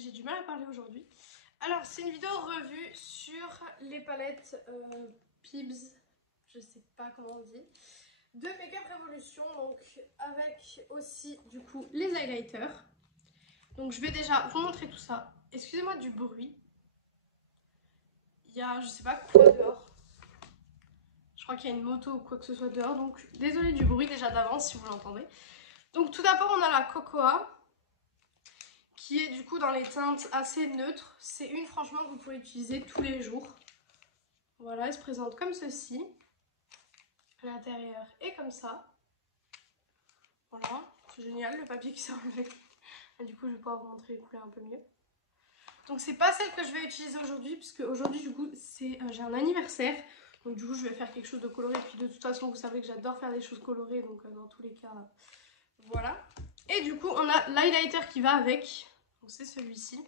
j'ai du mal à parler aujourd'hui. Alors, c'est une vidéo revue sur les palettes Pibs, je sais pas comment on dit, de Make-up Revolution, donc avec aussi du coup les highlighters. Donc je vais déjà vous montrer tout ça. Excusez-moi du bruit. Il y a je sais pas quoi dehors. Je crois qu'il y a une moto ou quoi que ce soit dehors, donc désolée du bruit déjà d'avance si vous l'entendez. Donc tout d'abord on a la Cocoa, qui est du coup dans les teintes assez neutres. C'est une franchement que vous pouvez utiliser tous les jours. Voilà, elle se présente comme ceci. L'intérieur est comme ça. Voilà, c'est génial le papier qui sort avec. Et du coup je vais pouvoir vous montrer les couleurs un peu mieux. Donc c'est pas celle que je vais utiliser aujourd'hui, puisque aujourd'hui du coup j'ai un anniversaire. Donc du coup je vais faire quelque chose de coloré. Et puis de toute façon vous savez que j'adore faire des choses colorées. Donc dans tous les cas, voilà. Et du coup on a l'highlighter qui va avec. Donc c'est celui-ci.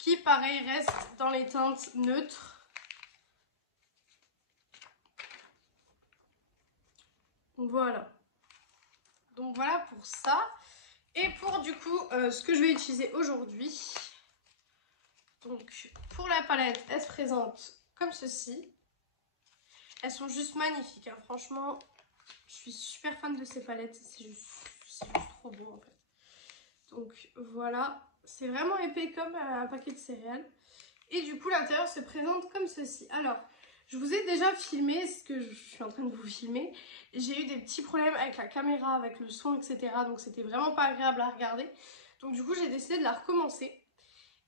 Qui pareil reste dans les teintes neutres. Donc voilà. Donc voilà pour ça. Et pour du coup ce que je vais utiliser aujourd'hui. Donc pour la palette, elle se présente comme ceci. Elles sont juste magnifiques, hein. Franchement, je suis super fan de ces palettes. C'est juste trop beau en fait. Donc voilà, c'est vraiment épais comme un paquet de céréales. Et du coup l'intérieur se présente comme ceci. Alors, je vous ai déjà filmé ce que je suis en train de vous filmer. J'ai eu des petits problèmes avec la caméra, avec le son, etc. Donc c'était vraiment pas agréable à regarder. Donc du coup j'ai décidé de la recommencer.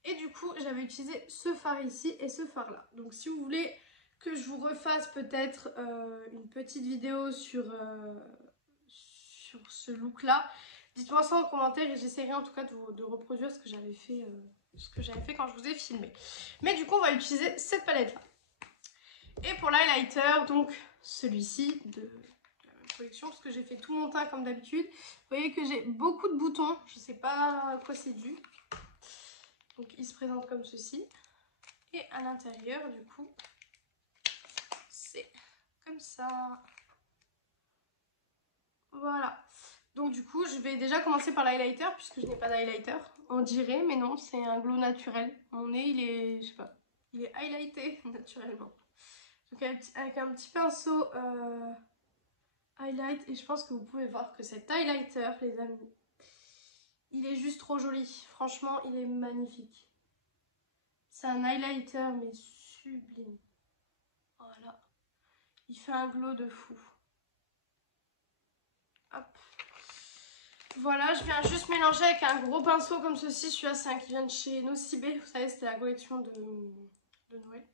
Et du coup j'avais utilisé ce fard ici et ce fard là. Donc si vous voulez que je vous refasse peut-être une petite vidéo sur ce look là, dites-moi ça en commentaire et j'essaierai en tout cas de reproduire ce que j'avais fait quand je vous ai filmé. Mais du coup on va utiliser cette palette là. Et pour l'highlighter, donc celui-ci de la même collection, parce que j'ai fait tout mon teint comme d'habitude. Vous voyez que j'ai beaucoup de boutons, je sais pas à quoi c'est dû. Donc il se présente comme ceci. Et à l'intérieur du coup c'est comme ça. Voilà. Donc du coup je vais déjà commencer par l'highlighter puisque je n'ai pas d'highlighter. On dirait mais non, c'est un glow naturel. Mon nez il est, je sais pas, il est highlighté naturellement. Donc avec un petit pinceau highlight, et je pense que vous pouvez voir que cet highlighter les amis, il est juste trop joli. Franchement il est magnifique. C'est un highlighter mais sublime. Voilà. Il fait un glow de fou. Hop. Voilà, je viens juste mélanger avec un gros pinceau comme ceci. Celui-là, c'est un qui vient de chez Nocibé. Vous savez, c'était la collection de Noël.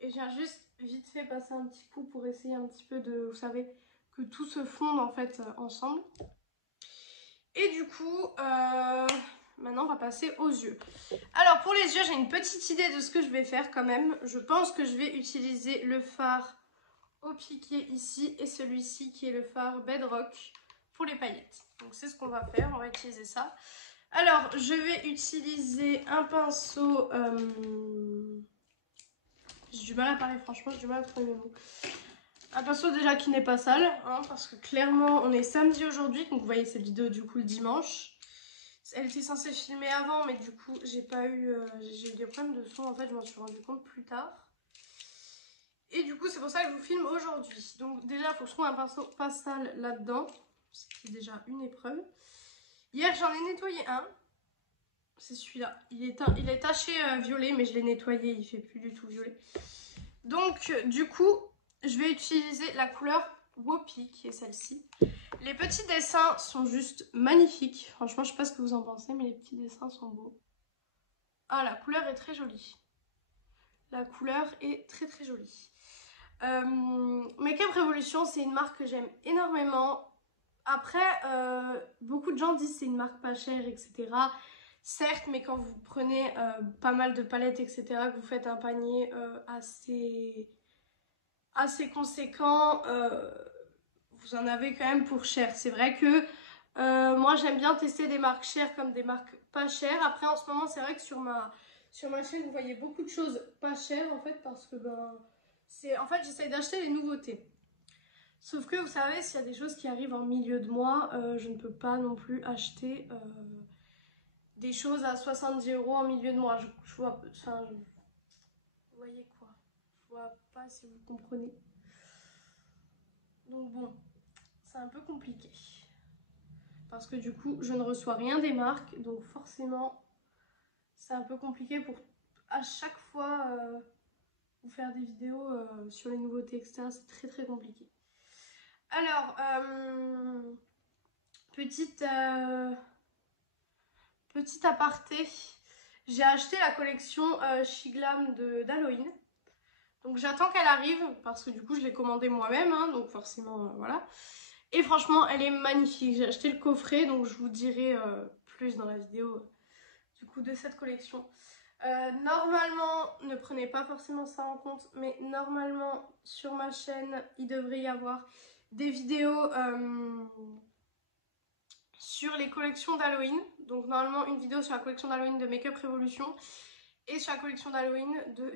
Et je viens juste vite fait passer un petit coup pour essayer un petit peu de, vous savez, que tout se fonde en fait ensemble. Et du coup, maintenant on va passer aux yeux. Alors pour les yeux, j'ai une petite idée de ce que je vais faire quand même. Je pense que je vais utiliser le fard au piqué ici et celui-ci qui est le fard Bedrock pour les paillettes. Donc c'est ce qu'on va faire, on va utiliser ça. Alors je vais utiliser un pinceau, j'ai du mal à parler franchement, j'ai du mal à trouver mes mots. Un pinceau déjà qui n'est pas sale, hein, parce que clairement on est samedi aujourd'hui, donc vous voyez cette vidéo du coup le dimanche. Elle était censée filmer avant mais du coup j'ai eu des problèmes de son en fait, je m'en suis rendu compte plus tard. Et du coup c'est pour ça que je vous filme aujourd'hui. Donc déjà il faut que je trouve un pinceau pas sale là-dedans. C'est déjà une épreuve. Hier j'en ai nettoyé un. C'est celui-là. Il est taché violet mais je l'ai nettoyé. Il fait plus du tout violet. Donc du coup je vais utiliser la couleur Whoopie qui est celle-ci. Les petits dessins sont juste magnifiques. Franchement je sais pas ce que vous en pensez mais les petits dessins sont beaux. Ah la couleur est très jolie. La couleur est très très jolie. Make-up Revolution, c'est une marque que j'aime énormément. Après, beaucoup de gens disent c'est une marque pas chère, etc. Certes, mais quand vous prenez pas mal de palettes, etc., que vous faites un panier assez conséquent, vous en avez quand même pour cher. C'est vrai que moi, j'aime bien tester des marques chères comme des marques pas chères. Après, en ce moment, c'est vrai que sur ma chaîne, vous voyez beaucoup de choses pas chères, en fait, parce que en fait, j'essaye d'acheter les nouveautés. Sauf que vous savez, s'il y a des choses qui arrivent en milieu de mois, je ne peux pas non plus acheter des choses à 70 € en milieu de mois. Je vois, enfin, vous voyez quoi? Je vois pas si vous comprenez. Donc bon, c'est un peu compliqué. Parce que du coup, je ne reçois rien des marques. Donc forcément, c'est un peu compliqué pour à chaque fois vous faire des vidéos sur les nouveautés, etc. C'est très très compliqué. Alors, petite aparté, j'ai acheté la collection Shiglam d'Halloween. Donc j'attends qu'elle arrive parce que du coup je l'ai commandée moi-même, hein, donc forcément voilà. Et franchement elle est magnifique, j'ai acheté le coffret donc je vous dirai plus dans la vidéo du coup de cette collection. Normalement, ne prenez pas forcément ça en compte, mais normalement sur ma chaîne il devrait y avoir des vidéos sur les collections d'Halloween. Donc normalement une vidéo sur la collection d'Halloween de Make Up Revolution et sur la collection d'Halloween de...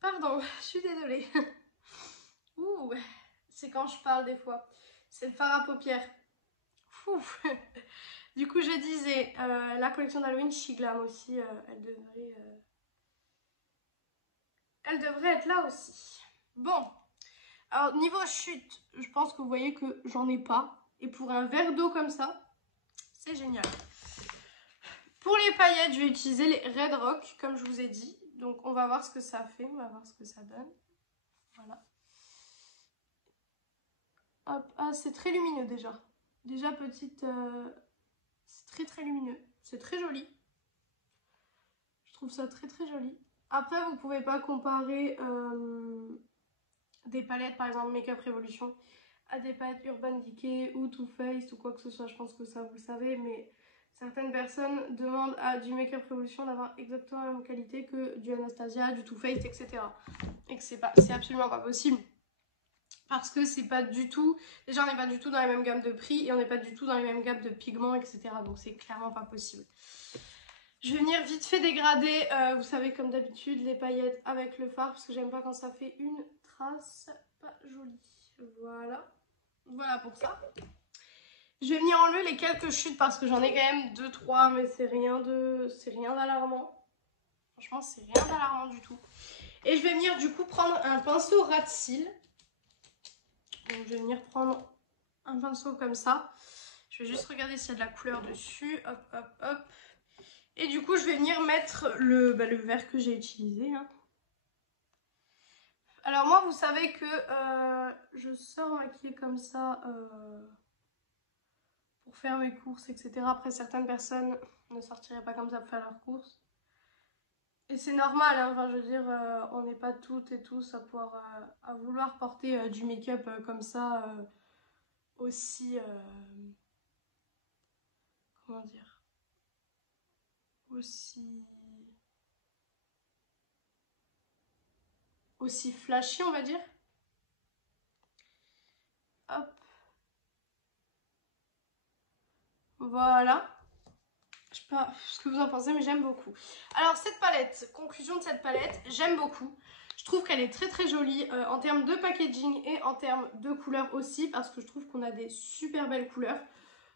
Pardon, je suis désolée. Ouh, c'est quand je parle des fois. C'est le fard à paupières. Ouf. Du coup je disais, la collection d'Halloween Shiglam aussi, elle devrait être là aussi. Bon, alors niveau chute, je pense que vous voyez que j'en ai pas. Et pour un verre d'eau comme ça, c'est génial. Pour les paillettes, je vais utiliser les Red Rock, comme je vous ai dit. Donc on va voir ce que ça fait, on va voir ce que ça donne. Voilà. Hop, ah c'est très lumineux déjà. Déjà petite, c'est très très lumineux. C'est très joli. Je trouve ça très très joli. Après vous pouvez pas comparer des palettes par exemple Make Up Revolution à des palettes Urban Decay ou Too Faced ou quoi que ce soit. Je pense que ça vous le savez, mais certaines personnes demandent à du Make Up Revolution d'avoir exactement la même qualité que du Anastasia, du Too Faced, etc. Et que c'est absolument pas possible. Parce que c'est pas du tout... Déjà on n'est pas du tout dans les mêmes gammes de prix et on n'est pas du tout dans les mêmes gammes de pigments, etc. Donc c'est clairement pas possible. Je vais venir vite fait dégrader, vous savez comme d'habitude, les paillettes avec le fard. Parce que j'aime pas quand ça fait une trace pas jolie. Voilà. Voilà pour ça. Je vais venir enlever les quelques chutes parce que j'en ai quand même 2-3, mais c'est rien d'alarmant. Franchement, c'est rien d'alarmant du tout. Et je vais venir du coup prendre un pinceau ras de cils. Donc je vais venir prendre un pinceau comme ça. Je vais juste regarder s'il y a de la couleur dessus. Hop, hop, hop. Et du coup, je vais venir mettre le vert que j'ai utilisé. Hein. Alors moi, vous savez que je sors maquillée comme ça pour faire mes courses, etc. Après, certaines personnes ne sortiraient pas comme ça pour faire leurs courses. Et c'est normal, hein. Enfin, je veux dire, on n'est pas toutes et tous à vouloir porter du make-up comme ça aussi... comment dire? Aussi flashy, on va dire. Hop. Voilà. Je sais pas ce que vous en pensez, mais j'aime beaucoup. Alors cette palette, conclusion de cette palette, j'aime beaucoup. Je trouve qu'elle est très très jolie en termes de packaging et en termes de couleurs aussi, parce que je trouve qu'on a des super belles couleurs.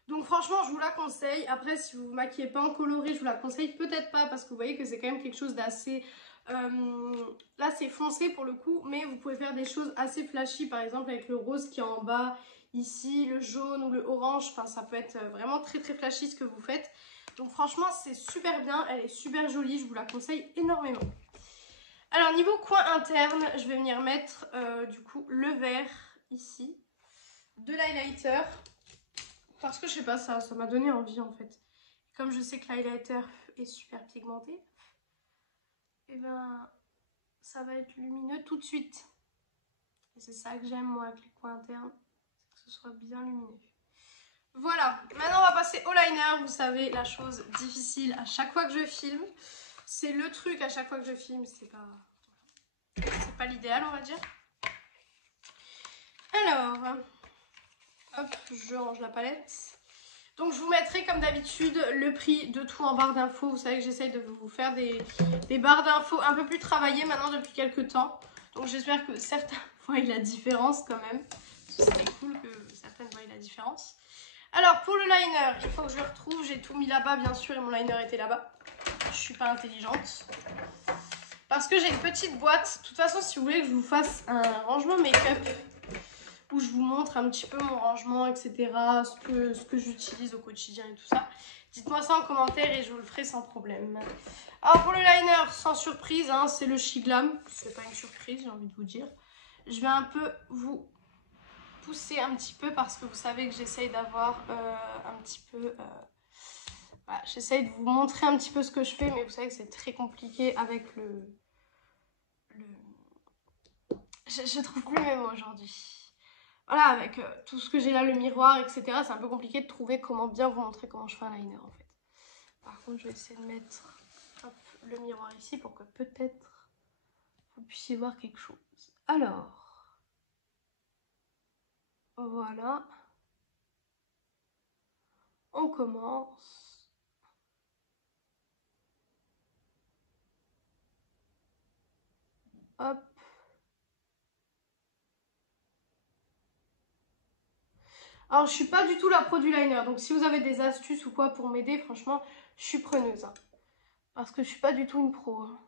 Donc franchement, je vous la conseille. Après, si vous ne vous maquillez pas en coloré, je vous la conseille peut-être pas, parce que vous voyez que c'est quand même quelque chose d'assez... là, c'est foncé pour le coup, mais vous pouvez faire des choses assez flashy, par exemple avec le rose qui est en bas, ici, le jaune ou le orange. Enfin, ça peut être vraiment très très flashy ce que vous faites. Donc franchement, c'est super bien, elle est super jolie, je vous la conseille énormément. Alors, niveau coin interne, je vais venir mettre du coup le vert ici, de l'highlighter. Parce que je sais pas, ça m'a donné envie en fait. Comme je sais que l'highlighter est super pigmenté, et ben ça va être lumineux tout de suite. Et c'est ça que j'aime moi avec les coins internes, c'est que ce soit bien lumineux. Voilà, maintenant on va passer au liner. Vous savez, la chose difficile à chaque fois que je filme. C'est le truc à chaque fois que je filme, c'est pas l'idéal on va dire. Alors, hop, je range la palette. Donc je vous mettrai comme d'habitude le prix de tout en barre d'infos. Vous savez que j'essaye de vous faire des barres d'infos un peu plus travaillées maintenant depuis quelques temps. Donc j'espère que certains voient la différence quand même. Ce serait cool que certaines voient la différence. Alors, pour le liner, il faut que je le retrouve. J'ai tout mis là-bas, bien sûr, et mon liner était là-bas. Je suis pas intelligente. Parce que j'ai une petite boîte. De toute façon, si vous voulez que je vous fasse un rangement make-up, où je vous montre un petit peu mon rangement, etc., ce que j'utilise au quotidien et tout ça, dites-moi ça en commentaire et je vous le ferai sans problème. Alors, pour le liner, sans surprise, hein, c'est le Shiglam. C'est pas une surprise, j'ai envie de vous dire. Je vais un peu vous pousser un petit peu parce que vous savez que j'essaye d'avoir un petit peu... voilà, j'essaye de vous montrer un petit peu ce que je fais, mais vous savez que c'est très compliqué avec je trouve plus mes mots aujourd'hui. Voilà, avec tout ce que j'ai là, le miroir, etc., c'est un peu compliqué de trouver comment bien vous montrer comment je fais un liner en fait. Par contre, je vais essayer de mettre hop, le miroir ici pour que peut-être vous puissiez voir quelque chose. Alors, voilà. On commence. Hop. Alors, je suis pas du tout la pro du liner, donc si vous avez des astuces ou quoi pour m'aider, franchement, je suis preneuse. Hein, parce que je suis pas du tout une pro. Hein.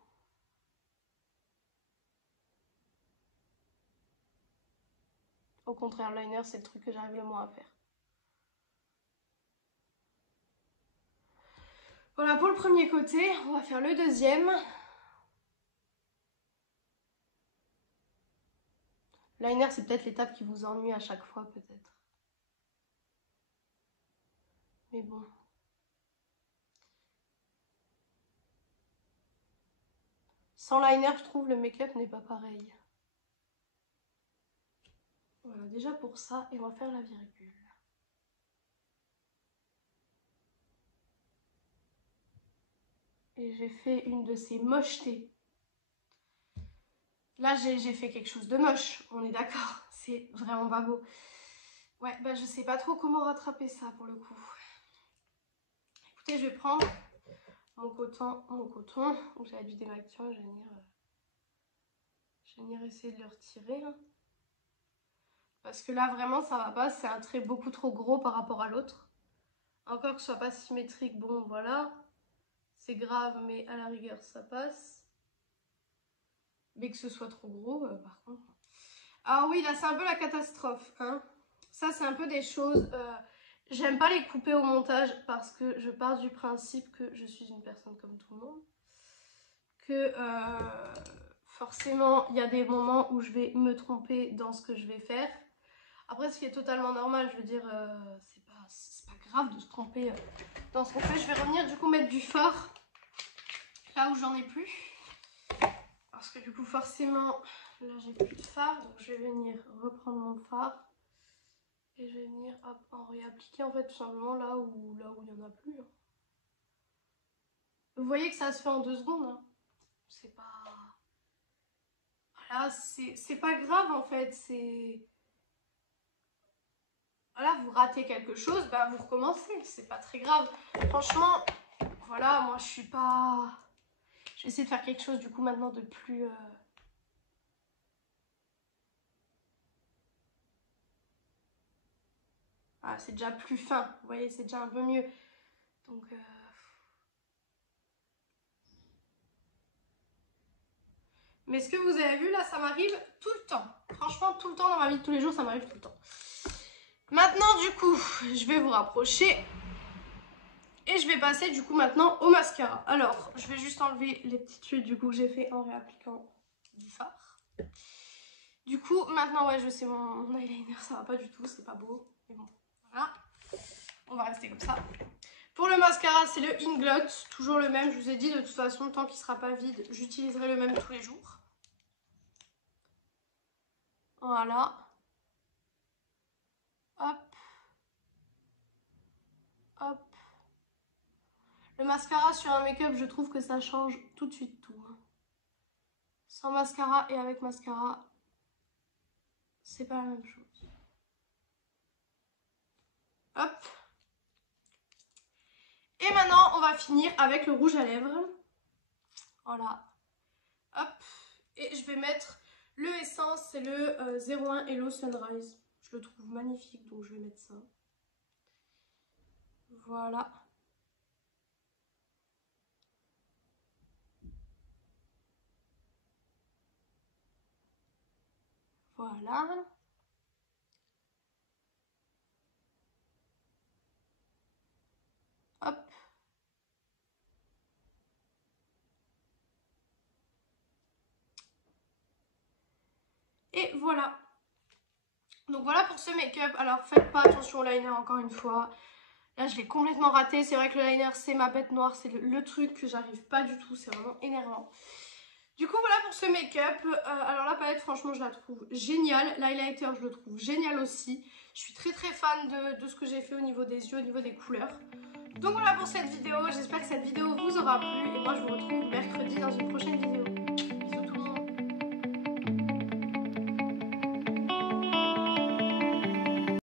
Au contraire, le liner, c'est le truc que j'arrive le moins à faire. Voilà, pour le premier côté, on va faire le deuxième. Liner, c'est peut-être l'étape qui vous ennuie à chaque fois, peut-être. Mais bon. Sans liner, je trouve le make-up n'est pas pareil. Voilà, déjà pour ça, et on va faire la virgule. Et j'ai fait une de ces mochetés. Là, j'ai fait quelque chose de moche, on est d'accord. C'est vraiment pas beau. Ouais, bah je sais pas trop comment rattraper ça pour le coup. Écoutez, je vais prendre mon coton. J'avais du démaquillant, je vais venir essayer de le retirer. Hein. Parce que là, vraiment, ça va pas. C'est un trait beaucoup trop gros par rapport à l'autre. Encore que ce soit pas symétrique, bon, voilà. C'est grave, mais à la rigueur, ça passe. Mais que ce soit trop gros, par contre... Ah oui, là, c'est un peu la catastrophe. Hein. Ça, c'est un peu des choses... J'aime pas les couper au montage parce que je pars du principe que je suis une personne comme tout le monde. Que forcément, il y a des moments où je vais me tromper dans ce que je vais faire. Après, ce qui est totalement normal, je veux dire, c'est pas grave de se tromper dans ce qu'on fait. Je vais revenir du coup mettre du fard là où j'en ai plus. Parce que du coup, forcément, là j'ai plus de fard. Donc je vais venir reprendre mon fard. Et je vais venir hop, en réappliquer en fait tout simplement là où il n'y en a plus. Hein. Vous voyez que ça se fait en 2 secondes. Hein. C'est pas... Voilà, c'est pas grave en fait. C'est... Voilà, vous ratez quelque chose, bah vous recommencez. C'est pas très grave. Franchement, voilà, moi je suis pas... Je vais essayer de faire quelque chose du coup maintenant de plus... Ah, c'est déjà plus fin, vous voyez, c'est déjà un peu mieux. Donc... Mais ce que vous avez vu là, ça m'arrive tout le temps. Franchement, tout le temps dans ma vie de tous les jours, ça m'arrive tout le temps. Maintenant, du coup, je vais vous rapprocher. Et je vais passer du coup maintenant au mascara. Alors, je vais juste enlever les petites tuiles du coup que j'ai fait en réappliquant du fard. Du coup, maintenant, ouais, je sais, mon eyeliner, ça va pas du tout, c'est pas beau. Mais bon, voilà. On va rester comme ça. Pour le mascara, c'est le Inglot, toujours le même. Je vous ai dit, de toute façon, tant qu'il sera pas vide, j'utiliserai le même tous les jours. Voilà. Hop. Hop. Le mascara sur un make-up, je trouve que ça change tout de suite tout. Sans mascara et avec mascara, c'est pas la même chose. Hop. Et maintenant, on va finir avec le rouge à lèvres. Voilà. Hop. Et je vais mettre le Essence, c'est le 01 Hello Sunrise. Je le trouve magnifique, donc je vais mettre ça. Voilà. Voilà. Hop. Et voilà. Donc voilà pour ce make-up. Alors faites pas attention au liner encore une fois. Là je l'ai complètement raté. C'est vrai que le liner c'est ma bête noire. C'est le truc que j'arrive pas du tout. C'est vraiment énervant. Du coup voilà pour ce make-up. Alors la palette franchement je la trouve géniale. L'highlighter je le trouve génial aussi. Je suis très très fan de ce que j'ai fait au niveau des yeux, au niveau des couleurs. Donc voilà pour cette vidéo. J'espère que cette vidéo vous aura plu. Et moi je vous retrouve mercredi.